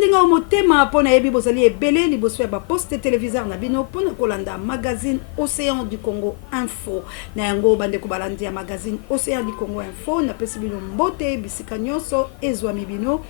Tondinga motema pona yebi bozali ebele liboso ya ba poste téléviseur na bino pona kolanda magazine Océan du Congo Info na yango bande ko balandi ya magazine Océan du Congo Info na pesi bino mbote bisika nyonso ezwami bino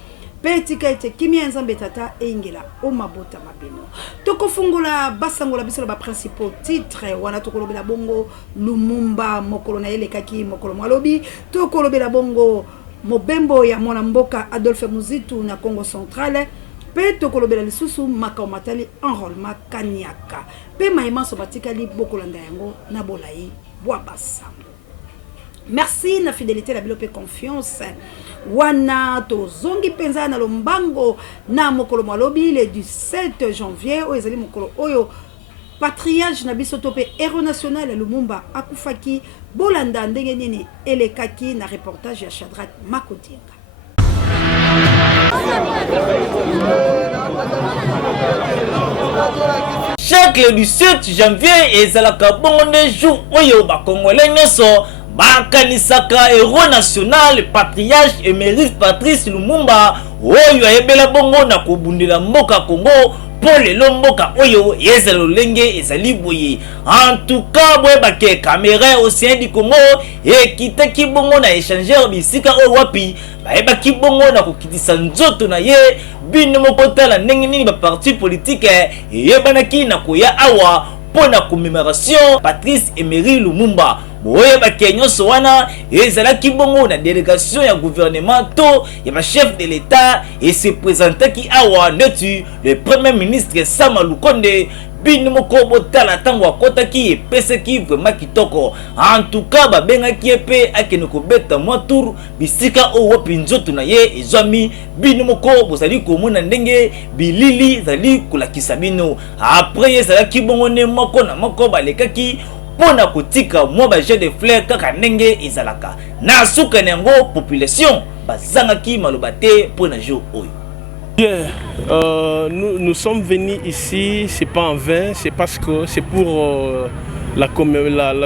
petika ete kimia nzambe tata engela o mabota mabino toko fungola basangola biso ba principaux titres wana toko lobela bongo Lumumba mokolo na elekaki mokolo mwalobi toko lobela bongo Mobembo ya mwana mboka Adolphe Muzitu na Congo Central pe tokolobela lisusu makao matali enrôlement kaniaka pe maima sobatikali bokolanda yango na bolai bwa basambo. Merci na fidélité la bilope confiance wana to zongi penza na lombango na mokolo malobi le 17 janvier o ezali mokolo oyo patriarche na biso tope héros national Lumumba akufaki bolanda ndenge nini elekaki na reportage ya Shadrach Makodinga. Chaque le 17 janvier ezalaka bongo nde jour oyo bakongolais nyonso bakanisaka héros national patriarche émérite Patrice Lumumba oyo ayebela bongo na kobundela mboka Congo pour le lomboka oyo ezala lolenge ezali boye. En tout cas boye bake caméra Océan du Congo ekitaki bongo na échangeur bisika oyo wapi bayebaki bongo na kokitisa nzoto na ye bino moko tala ndenge nini ba parti politique eyebanaki na koya awa pona commémoration Patrice Emery Lumumba. Boye bakenyo so wana ezalaki bongo na délégation ya gouvernement to ya ba chef de l'état et se présentaki awa netu le premier ministre Sama Lukonde bino moko botala tango akotaki epesaki vraiment kitoko. En tout cas babengaki epe akene kobeta mwa tour bisika o wapi nzoto na ye ezwami bino moko bozali komona ndenge bilili zali kolakisa bino. Après ezalaki bongo ne moko na moko balekaki pona kotika mwa ba jet de fleurs kaka ndenge ezalaka na suka nango population bazangaki maloba te pona jour oyo. Bien, nous sommes venus ici, c'est pas en vain, c'est parce que c'est pour la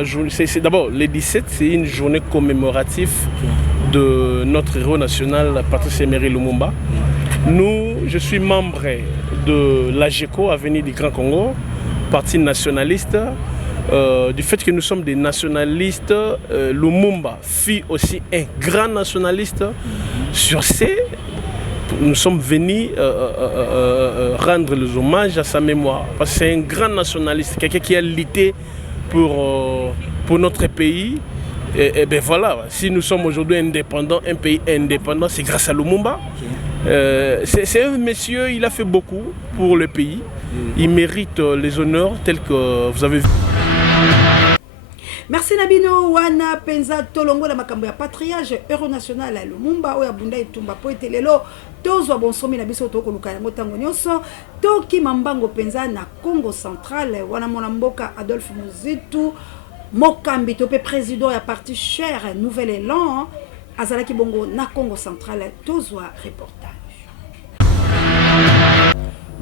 journée. D'abord, le 17, c'est une journée commémorative de notre héros national, Patrice Emery Lumumba. Je suis membre de l'AGECO, Avenue du Grand Congo, parti nationaliste. Du fait que nous sommes des nationalistes, Lumumba fut aussi un grand nationaliste. Sur ces, nous sommes venus rendre les hommages à sa mémoire. Parce que c'est un grand nationaliste, quelqu'un qui a lutté pour notre pays. Et bien voilà, si nous sommes aujourd'hui indépendants, un pays indépendant, c'est grâce à Lumumba. C'est un monsieur, il a fait beaucoup pour le pays. Il mérite les honneurs tels que vous avez vu. Merci Nabino wana penza tolongo la makambo ya patriarche héros national Lumumba oya bunda itumba po etelelo tozwa bonsomi na biso toko luka yango tango nyonso toki mambango penza na Congo Central wana mona mboka Adolphe Muzitu mokambi tope président ya parti cher Nouvel Élan azalaki bongo na Congo Central tozwa reportage.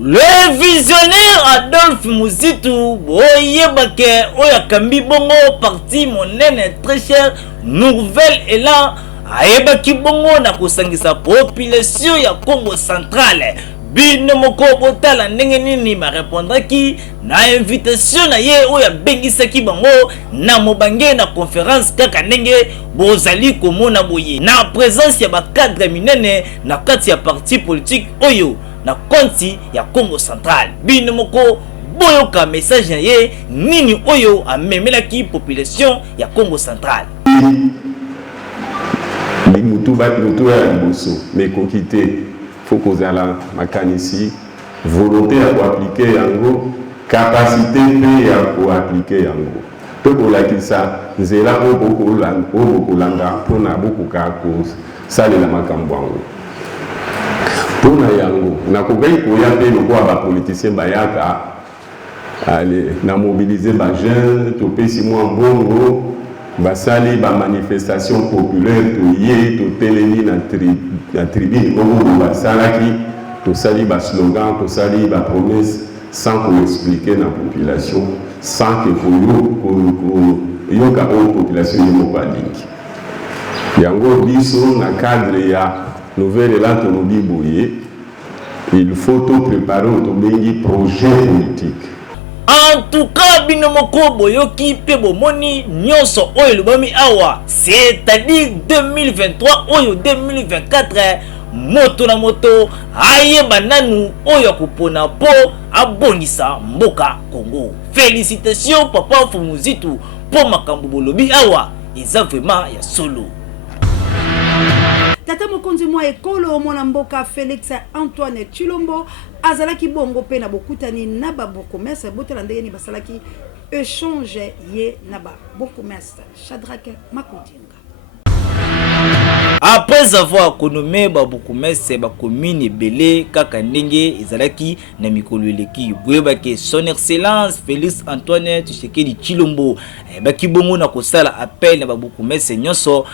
Le visionnaire Adolphe Muzitu boyebake oya kambi bongo parti monene très cher Nouvel Élan ayebaki bongo na kosangisa population ya Congo Central bino moko botala ndenge nini ba répondaki na invitation na ye oya bengisaki bango na mobange na conférence kaka ndenge bozali komona boye na présence ya ba cadre minene na kati ya parti politique oyo na konti ya Congo Central bino moko boyoka message na ye nini oyo amemelaki population ya Congo Central. Mutu ya liboso mais kokite faut kozala makanisi volonté ya koappliquer yango capacité pe ya koappliquer yango to kolakisa nzela obokolanga mpona bokoka kosalela makambo yango. Pona yango nakokai koya mpe lokola bapoliticien bayaka na mobiliser bajeune topesi mwa mbongo basali bamanifestation populaire toye totelemi na tribune oyo basalaki tosali baslogan tosali bapromesse sans koexplike na population sans que koyoka oyo population ye moko alingi yango biso na cadre ya Nouvel Élan tolobi boye Il faut tout préparer au projet politique. En tout cas, binomoko boyoki pe bomoni nyonso oyo lubami awa, c'est-à-dire 2023 oyo 2024 moto na moto ayeba nanu oyo kupona po abongisa mboka Congo. Félicitations papa Fumuzitu po makambo bolobi awa, eza vraiment ya solo. Tata mokonzi mwa ekolo mwana mboka Félix Antoine Chilombo azalaki bongo pe na bokutani na ba bokomesa botela ndenge ni basalaki échange ye na ba bokomesa Shadrack Makudinga. Après avoir connommé Babukumese Bakomine Belé kaka ndenge ezalaki na mikolo eleki boyebake son excellence Félix Antoine Tshisekedi Chilombo baki bongo na kosala appel na Babukumese nyonso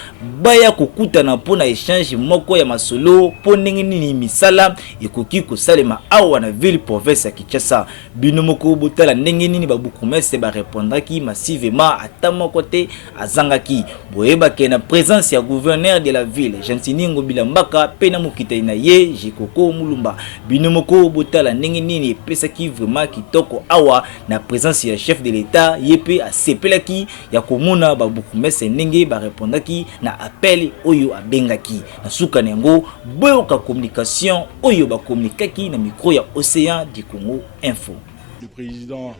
baya kokutana mpona échange moko ya masolo po ndenge nini misala ekoki kosalema awa na ville province ya Kinshasa. Bino moko botala ndenge nini Babukumese ba répondaki massivement ata moko te azangaki boyebake na présence ya gouverneur de la ville Jantini Ngobila Mbaka pena mokitani na ye Jikoko Mulumba. Bino moko botala ndenge nini pesaki vraiment kitoko awa na présence ya chef de l'état yepe asepelaki ya komona Babukumese ndenge ba répondaki na appel oyo abengaki na suka nengo boyoka communication oyo ba communiquaki na micro ya Océan du Congo Info. Le président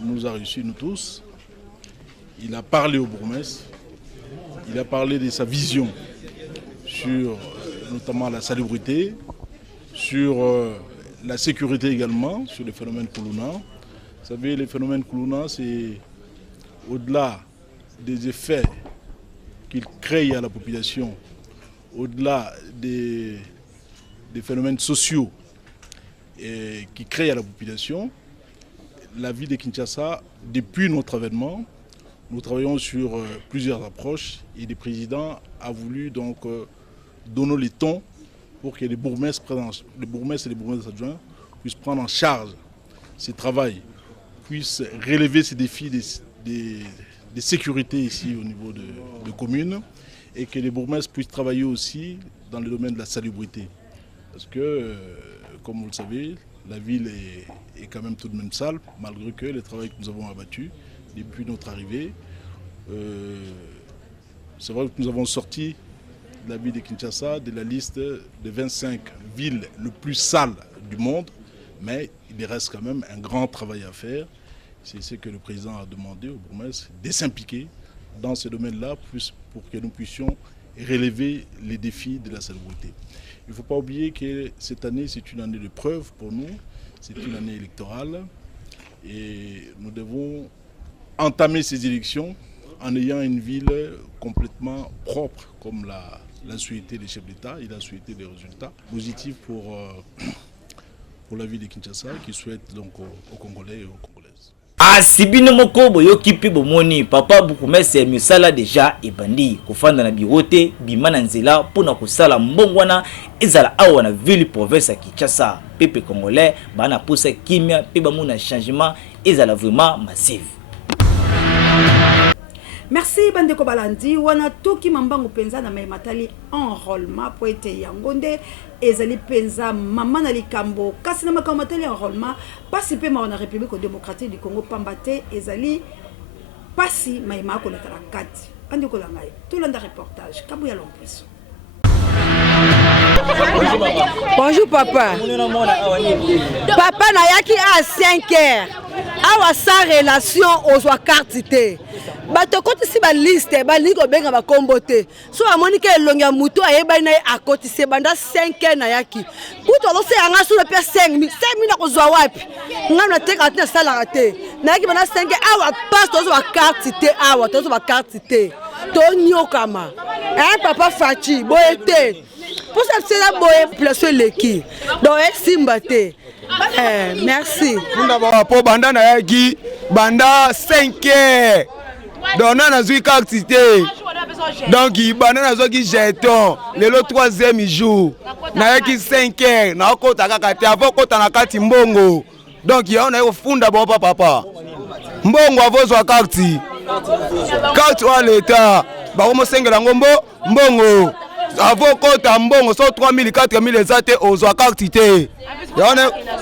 nous a reçus nous tous. Il a parlé au bourgmestre. Il a parlé de sa vision sur notamment la salubrité, sur la sécurité également, sur les phénomènes Kuluna. Vous savez, les phénomènes Kuluna, c'est au-delà des effets qu'ils créent à la population, au-delà des phénomènes sociaux qui créent à la population, la ville de Kinshasa, depuis notre avènement, nous travaillons sur plusieurs approches et le président a voulu donc donner le ton pour que les bourgmestres et les bourgmestres adjoints puissent prendre en charge ce travail, puissent relever ces défis de sécurité ici au niveau de communes et que les bourgmestres puissent travailler aussi dans le domaine de la salubrité. Parce que, comme vous le savez, la ville est quand même tout de même sale, malgré que le travail que nous avons abattu depuis notre arrivée. C'est vrai que nous avons sorti la ville de Kinshasa de la liste des 25 villes les plus sales du monde, mais il reste quand même un grand travail à faire. C'est ce que le président a demandé au bourgmestre, de s'impliquer dans ce domaine-là pour que nous puissions relever les défis de la salubrité. Il ne faut pas oublier que cette année, c'est une année de preuve pour nous, c'est une année électorale et nous devons entamer ces élections en ayant une ville complètement propre, comme l'a souhaité le chef d'État. Il a souhaité des résultats positifs pour la ville de Kinshasa, qui souhaite donc aux Congolais et aux Congolaises. Asibino moko boyoki pe bomoni papa Bukumese misala deja ebandi kofanda na birote bimana nzela pona kosala mbongwana ezala awa na ville province ya Kinshasa. Pepe Congolais bana posa kimia pe bamona changement ezala vraiment massif. Merci Bandeko Balandi wana toki mambango penza na matali enrôlement po ete yangonde ezali penza mama na likambo kasi na makambo matali enrôlement pasi pe ma na République démocratique du Congo pambate ezali pasi maima ko letala kati Bandeko langai to landa reportage Kabuya Lompiso. Bonjour papa. Papa nayaki à 5 heures. Awa sa relation aux carte. Bato koti si ba liste ba liko benga ba kombote. So amoni ke longa mutu ayeba na akoti se banda 5 heures nayaki. Kuto lo se anga sur le pe 5 na kozwa wapi. Ngana teka tina sala rate. Nayaki banda 5 heures awa passe to ba carte awa to ba carte. To nyokama. Papa Fachi boete. Pour ça c'est la boye place leki. Donc simbate. Merci. Ndaba po banda na yaki banda 5 heures. Donc on a zui carte. Donc banda na zoki jeton le 3e jour. Na yaki 5 heures na okota kaka te avant kota na kati mbongo. Donc ya on a ofunda bon papa. Mbongo avozwa carte. Carte wa l'état. Ba ko mosengela ngombo mbongo. avant kota mbongo so 3000 4000 eza te ozwa carte te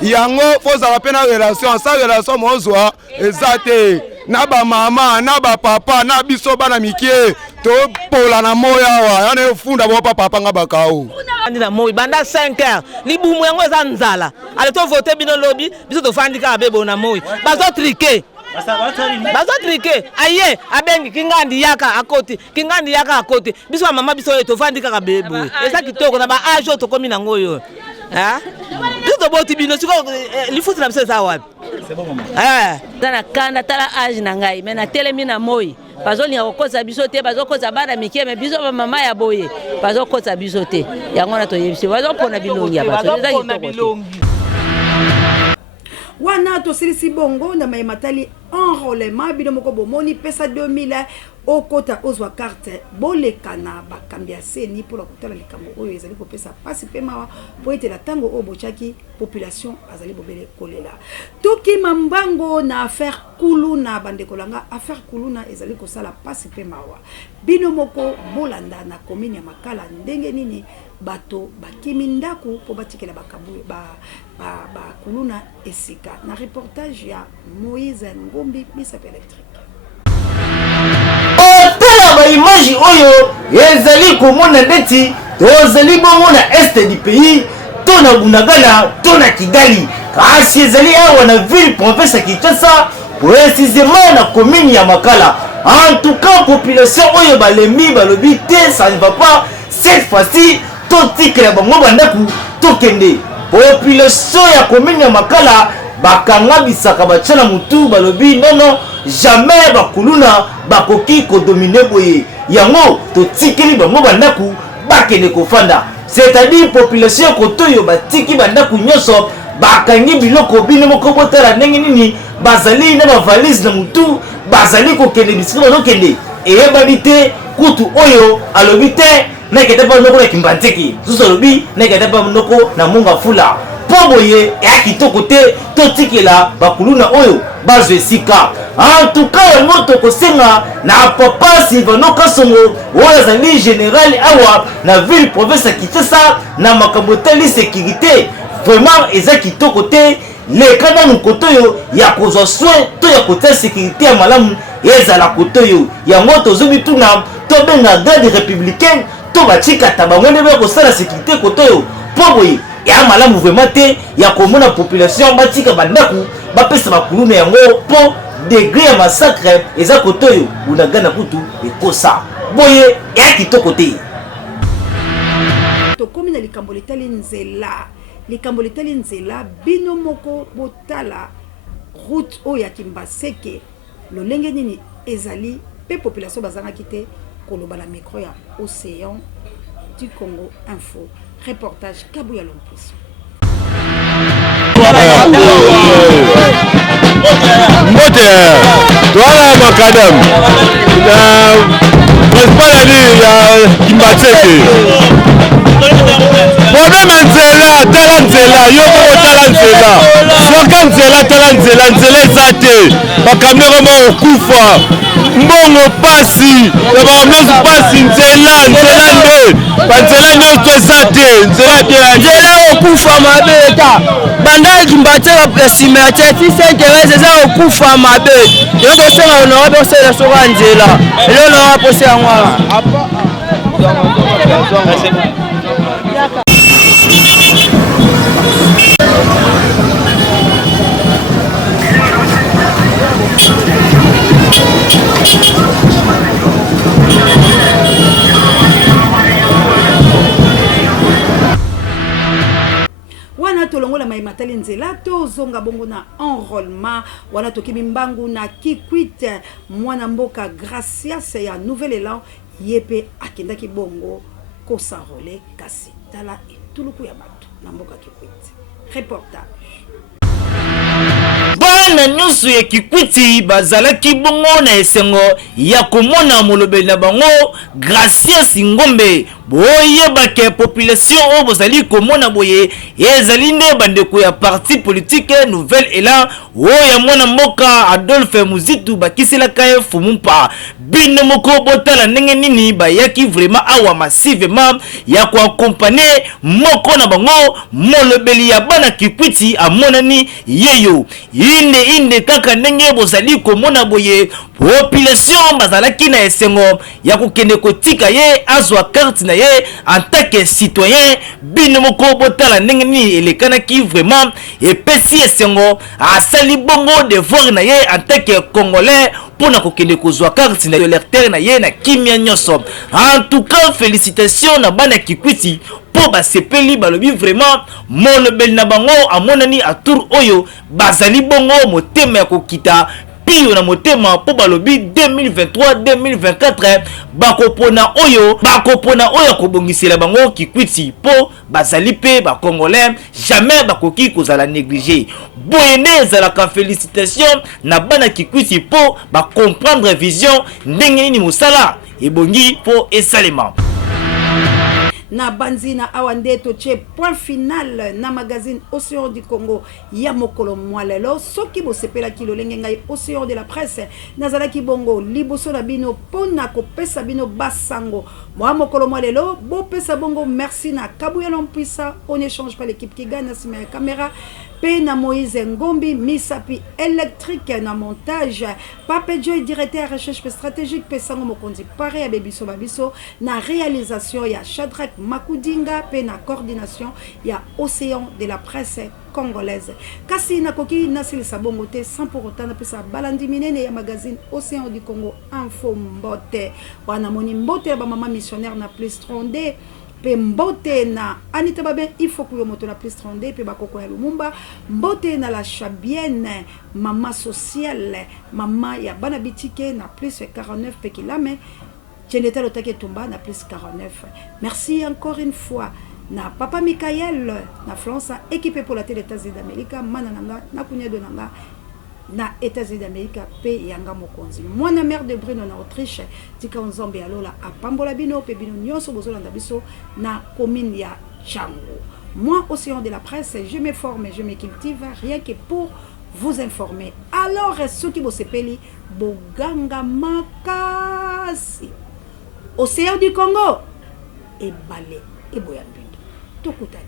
yango fozala pe na relation sa relation mozwa eza te na bamama na bapapa na biso bana mikie topola na moya awa yana efunda bopa papa nga bakao na moi banda 5 heures libumu yango eza nzala ale to voter bino lobi biso to fandika abebo na moi bazo triquer aye abengi kingandi yaka akoti biso mama biso to fandika kabebo eza kitoko na ba age to komi nango yo biso to boti bino siko lifuti na biso eza wapi c'est bon maman na kanda tala age na ngai mais na telemi na moi bazolinga kokoza biso te bazokoza bana mikie me biso ba mama ya boye bazokoza biso te yango na toyebisi bazopona bilongi ya bato eza kitoko wana tosilisi bongo na mayematali enrôlement bino moko bomoni pesa 2000 okota ozwa carte bolekana bakambi ya seni pour kotala likambo oyo ezali kopesa pasi pe mawa po etela tango oyo bochaki population azali bobele kolela toki mambango na affaire kuluna bandekolanga affaire kuluna ezali kosala pasi pe mawa bino moko bolanda na commune ya Makala ndenge nini bato bakimi ndaku po batikela bakabu ba kuluna esika na reportage ya Moïse Ngombi Misape Electric. Otala ba image oyo ezali komona ndeti tozali bongo na est du pays to na Bunagana to na Kigali kasi ezali awa na ville province ya Kinshasa précisément na commune ya Makala. En tout cas population oyo balembi balobi te ça ne va pas cette fois-ci to tikela bango bandaku to kende population ya commune ya Makala bakanga bisaka bachana mutu balobi non jamais bakuluna bakoki ko dominer boye yango to tikeli bango bandaku bakende kofanda c'est-à-dire population kotoyo batiki bandaku nyoso bakangi biloko bino moko botala ndenge nini bazali na ba valise na mutu bazali ko kende bisika bazo kende eyebani te kutu oyo alobi te na kete pa noko na kimbanteki suso alobi na kete pa noko na munga fula poboye ya kitoko te totikela bakuluna oyo bazo esika. En tout cas yango tokosenga na papa Sylvano Kasongo oyo azali général awa na ville province ya Kinshasa na makambo tali sécurité vraiment eza kitoko te lekana nukotoyo ya kozwa soin to ya kotia sécurité ya malamu ezala kotoyo yango tozobi tuna tobenga garde républicaine to bachika tabango nde bakosala sécurité kotoyo poboye ya malamu vraiment te ya komona population batika bandaku bapesa bakuluna yango po degré ya massacre eza kotoyo Bunagana kutu ekosa boye ya kitoko te tokomi na likambo letali nzela bino moko botala route oyo ya Kimbaseke lolenge nini ezali pe population bazangaki te koloba na micro ya Océan du Congo Info reportage Kabuya Lompuso. Mbote twala makadam na principal ya Kimbaseke problème nzela tala nzela yoko tala nzela soka nzela tala nzela eza te bakamera ma okufa mbongo pasi na bakamera pasi nzela nde banzela nyonso eza te nzela okufa mabe ta banda Kimbaseke esima te fisa interesse eza okufa mabe yoko senga honorable osela soka nzela elo na pose yango wana tolongola mayematali nzela tozonga bongo na enrôlement wana tokimi mbangu na Kikwit mwana mboka Gracias ya Nouvel Élan yepe akendaki bongo kosanrole kasi tala etuluku ya bato na mboka Kikwit reportage. Bana nyonso ya Kikwiti bazalaki bongo na esengo ya komona molobeli na bango Gracias Ngombe boyeba ke population o bozali komona boye ezali nde bandeko ya parti politique Nouvelle Élan oya mwana mboka Adolphe Muzitu bakiselaka ye fumumpa bino moko botala ndenge nini bayaki vraiment awa massivement ya koaccompagner moko na bango molobeli ya bana Kikwiti amonani yeyo inde kaka ndenge bozali komona boye population bazalaki na esengo ya kokende kotika ye azwa carte na ye en tant que citoyen bino moko botala ndenge nini elekanaki vraiment epesi esengo asali bongo devoir na ye en tant que congolais pona kokende kozwa carte na électeur na ye na kimia nyoso. En tout cas félicitations na bana Kikwiti po basepeli balobi vraiment molobeli na bango amonani a tour oyo bazali bongo motema ya kokita pio na motema po balobi 2023-2024 bakopona oyo kobongisela bango Kikwiti po bazali pe ba congolais jamais bakoki kozala négligé boyene ezalaka félicitation na bana Kikwiti po ba comprendre vision ndenge nini musala ebongi po esalema. Na banzina awande toche point final na magazine Océan du Congo ya mokolo mwalelo soki bosepela kilo lenge ngai Océan de la presse nazalaki bongo liboso na bino pona kopesa bino basango mwa mokolo mwalelo bo pesa bongo merci na Kabuya Lompisa on échange pas l'équipe qui gagne na la caméra Pena Moïse Ngombi Misapi électrique na montage Pape Joy directeur recherche stratégique Pesango Mokonzi pare ya bebiso babiso na réalisation ya Shadrach Makudinga Pena coordination ya Océan de la presse congolaise kasi nakoki nasilisa bongo te sans pour autant napesa balandi minene ya magazine Océan du Congo info mbote wana moni mbote ya ba mama missionnaire na plus 32 pe mbote na Anita Babe il faut que yo moto na plus 32 pe bakoko ya Lumumba mbote na la Chabienne mama sociale mama ya bana bitike na plus 49 pe kilame Jeneta Lotake Tumba na plus 49 merci encore une fois na papa Michael na France équipé pour la télé États-Unis d'Amérique manananga na kunyedo nanga na États-Unis d'Amérique pe yanga mokonzi mwana mère de Bruno na Autriche tika nzombe alola apambola bino pe bino nyonso bozolanda biso na commune ya Chango. Moi Océan de la presse je me forme et je me cultive rien que pour vous informer. Alors ceux qui bosepeli boganga makasi Océan du Congo et balé et boyambindo tukutani.